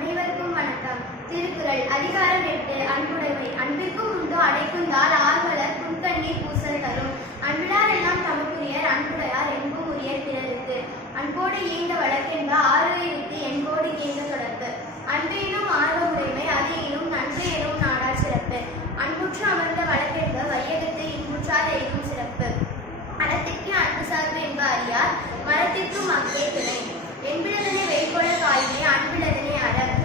அனைவருக்கும் வணக்கம். திருக்குறள் அதிகாரம் 8 அன்புடைமை. அன்பிற்கும் உண்டோ அடைக்குந்தால் ஆர்வலர் புன்கண்ணீர் பூசல் தரும். அன்பிலார் எல்லாம் தமக்குரியர் அன்புடையார் என்பும் உரியர் பிறருக்கு. அன்போடு இயந்த வழக்கென்ப ஆறுயிருக்கு என்போடு இயந்த தொடர்பு. அன்பு எனும் ஆர்வமுடைமை அது எனும் நன்று எனும் நாடார் சிறப்பு. அன்புற்று அமர்ந்த வழக்கென்ப வையகத்தை இன்புற்றார் எனும் சிறப்பு. அறத்திற்கு அன்பு சார்பு என்ப அறியார் மரத்திற்கும் அங்கே துணை. என்பிடதனை வேய்கொள காய்மை அன்பிடதனை அறம்.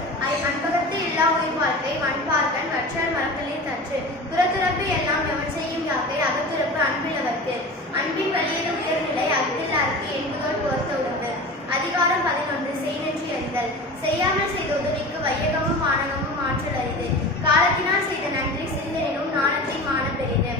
அன்பகத்து எல்லா உயிர் வாழ்க்கை வன்பார்கன் வற்றார் மரங்களில் தற்று. புறத்துறப்பு எல்லாம் எவன் செய்யும் யாக்கை அகத்துறப்பு அன்பிலவர்க்கு. அன்பின் வலியது உயர்நிலை அஃதில்லார்க்கு என்பதோடு பொறுத்த உடம்பு. அதிகாரம் 11 செய்நன்றி அறிதல். செய்யாமல் செய்த உதவிக்கு வையகமும் மானகமும் ஆற்றல் அரிது. காலத்தினால் செய்த நன்றி சிறிதெனும் நாணத்தை மான பெரிது.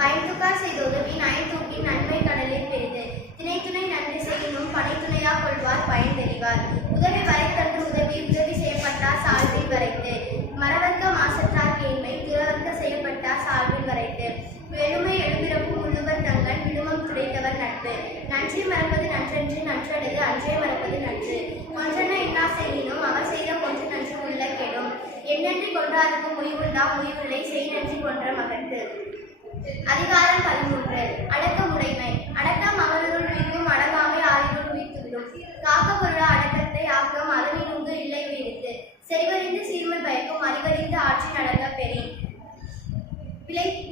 பயன்துக்கார் செய்த உதவி நயத்தூக்கின் நன்மை கடலில் பெரிது. திணைத்துணை நன்றி செய்யினும் பனைத்துணையா கொள்வார் பயன் தெரிவார். உதவி வரைத்தன்று உதவி செய்யப்பட்டார் சால்வில் வரைத்து. மரவர்க்க மாசற்றார் கேண்மை திறவர்க்க செய்யப்பட்டார் சால்வில் வரைத்து. வெறுமை எழுபிறப்பும் உள்ளுவர் தங்கன் விடுமம் துடைத்தவர் நட்பு. நன்றி மறப்பது நன்றன்று நன்றல்லது அன்றே மறப்பது நன்று. ஒன்றென்ன இன்னா செய்யினும் அவர் செய்த கொன்று நன்று உள்ள கெடும். எண்ணன்றி கொன்றார்க்கும் முயவுள்ளாம் முயவில்லை செய் நன்றி கொன்ற மகற்கு. அதிகாரம் 13 அடக்கமுடைமை. அடக்கம் அவருள் உயிர்க்கும் அடங்காமை ஆறினுள் உயிர்த்துவிடும். காக்க பொருள அடக்கத்தை ஆக்கம் அதனினுங்கு இல்லை உயிருக்கு. செறிவறிந்து சீர்மல் பயக்கும் அறிவறிந்து ஆட்சி நடக்க பெறி.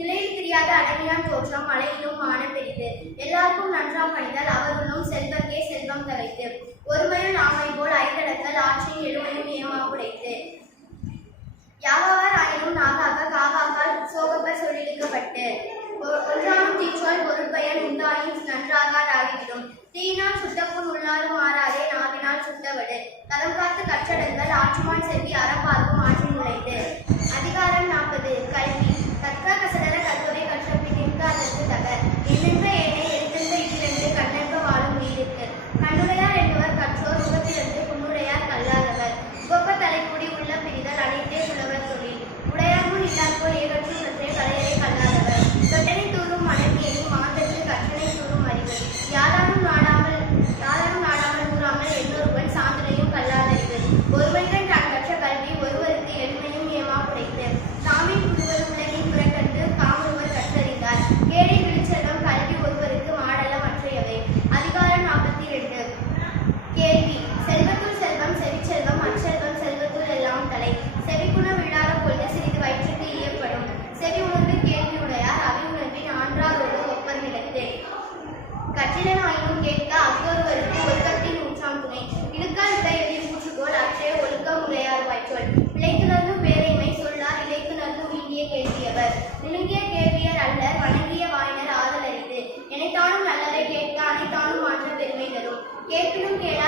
நிலையில் தெரியாத அடங்கியான் தோற்றம் மழையிலும் மான பெரிது. எல்லாருக்கும் நன்றாம் பணிதல் அவருள்ளும் செல்வர்க்கே செல்வம் தவைத்து. ஒருமையுள் ஆமை போல் ஐந்தடக்கல் ஆட்சியின் எழுமையும் ஏமா உடைத்து. யாவாவார் ஆயினும் நாகாக காவாக்கால் சோகப்ப சொல்லிழுக்கப்பட்டு. ஒன்றானும் தீச்சொல் பொருட்பயன் உண்டாயின் நன்றாகார் ஆகிவிடும். தீயினால் சுட்டப்புண் உள்ளாரும் மாறாதே நாவினால் சுட்டவடு. தலம் காத்து கற்றடங்கள் ஆற்றுமான் செல்வி அறப்பார்க்கும் ஆற்றின் நுழைத்து. அதிகாரம் 40 கல்வி. கற்க கசடர கற்கவை கற்றபின் நிற்க அதற்கு தகர். எண்ணென்ற ஏனை எழுத்தென்ற இட்டிரண்டு கண்ணென்ற வாழும் உயிருக்கு. கண்ணுடையார் என்பவர் கற்றோர் முகத்திலிருந்து புண்ணுடையார் கல்லாதவர். உவப்ப தலைக்குடி உள்ள பிரிதல் அனைத்தே புலவர் தொழில். உடையார் முன் இல்லார்போல் ஏகற்று கற்றே கலையரை கல்லாதவர். தொட்டனை தூரும் மனைவியையும் மாந்தற்கு கற்றனை தூரும் அறிவு. யாதானும் நாடாமல் கூறாமல் எல்லோருவன் சான்றினையும் கல்லாதறிவு. ஒருவன் தான் கற்ற கல்வி ஒருவருக்கு எளிமையும் ஏமா புடைத்து. தாமின் புதுவர் உலகின் புறக்கண்டு காமொருவர் கற்றறிந்தார். கேடில் விழிச்செல்வம் கல்வி ஒருவருக்கு மாடல்ல மற்றையவை. அதிகாரம் 42 கேள்வி. செல்வத்துள் செல்வம் செவிச்செல்வம் அச்செல்வம் செல்வத்துள் எல்லாம் தலை. செவிக்குண விழாத கொள்கை சிறிது வயிற்றுக்கு ஈயப்படும். செவி உணர்வு கேள்வி உடையார் அவி உணர்வின் ஆன்றாரோடு ஒப்பர் நிலத்து. கற்றிலனாயினும் கேட்க அவ்வொருவருக்கு ஒழுக்கத்தின் ஊற்றாம் துணை. இழுக்கால் உடையதில் ஊற்றுகோல் அற்றே ஒழுக்கம் உடையார் வாய்ச்சொல். பிழைத்துணர்ந்தும் பேரைமை சொல்லார் இழைத்துணர்ந்தும் இந்திய கேள்வியவர். நுணுங்கிய கேள்வியர் அல்லர் வணங்கிய வாயினர் ஆதல் அறிது. எனைத்தானும் நல்லதை கேட்க அனைத்தானும் மாற்ற பெருமை தரும். கேட்பினும் கேளா